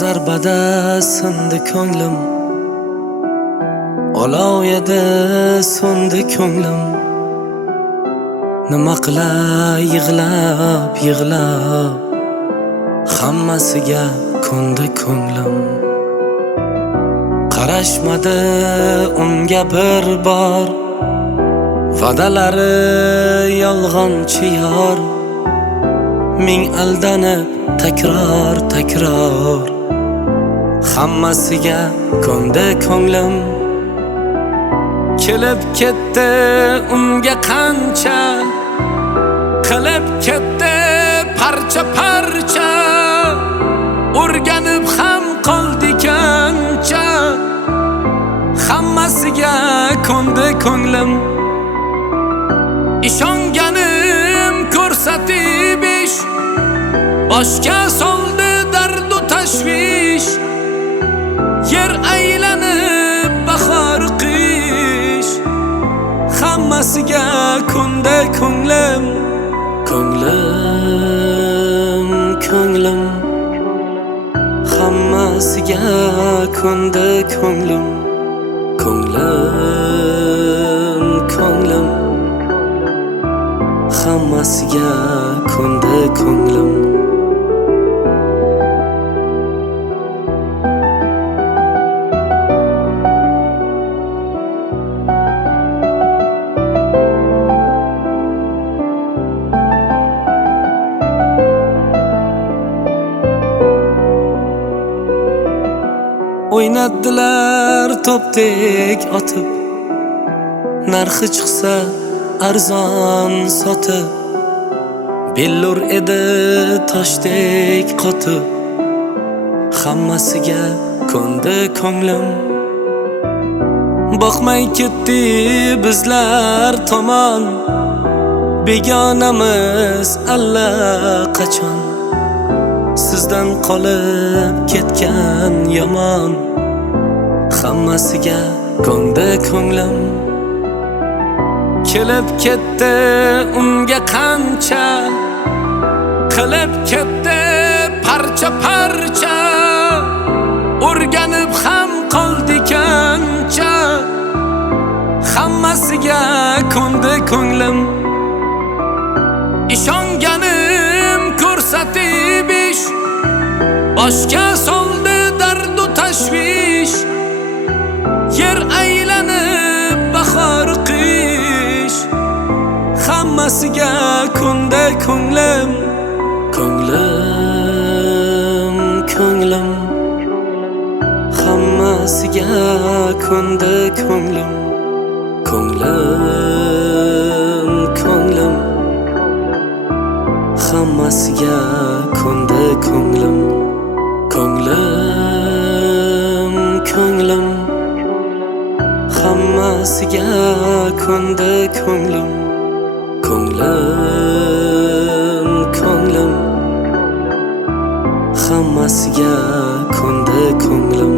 zarbada sindi ko'nglim, olov edi so'ndi ko'nglim. Nima qilay yig'lab yig'lab, hammasiga ko'ndi ko'nglim. Qarashmadi unga bir bor, va'dalari yolg'onchi yor. Ming aldanib takror takror, hammasiga ko'ndi ko'nglim. Kelib ketdi unga qancha, qilib ketdi parcha parcha. O'rganib ham qoldi kancha, hammasiga ko'ndi ko'nglim. Ishonganim ko'rsatib ish, boshga soldi dardu tashvish. Yer aylanib bahor qish, hammasiga ko'ndi ko'nglim. Ko'nglim, ko'nglim, hammasiga ko'ndi ko'nglim. Ko'nglim, ko'nglim, hammasiga ko'ndi ko'nglim. O'ynatdilar topdek otib, narxi chiqsa arzon sotib. Billur edi toshdek qotib, hammasiga ko'ndi ko'nglim. Boqmay ketdi bizlar tomon, begonamiz allaqachon. Sizdan qolib ketgan yomon, hammasiga ko'ndi ko'nglim. Kelib ketdi unga qancha, qilib ketdi parcha parcha. O'rganib ham qoldi kancha, hammasiga ko'ndi ko'nglim. Ishonganim ko'rsatib ish, boshga soldi dardu tashvish. Yer aylanib bahor qish, hammasiga ko'ndi ko'nglim. Ko'nglim, ko'nglim, hammasiga ko'ndi ko'nglim. Ko'nglim, ko'nglim, hammasiga ko'ndi ko'nglim. Ko'nglim, ko'nglim, hammasiga ko'ndi ko'nglim. Ko'nglim, ko'nglim, hammasiga ko'ndi ko'nglim.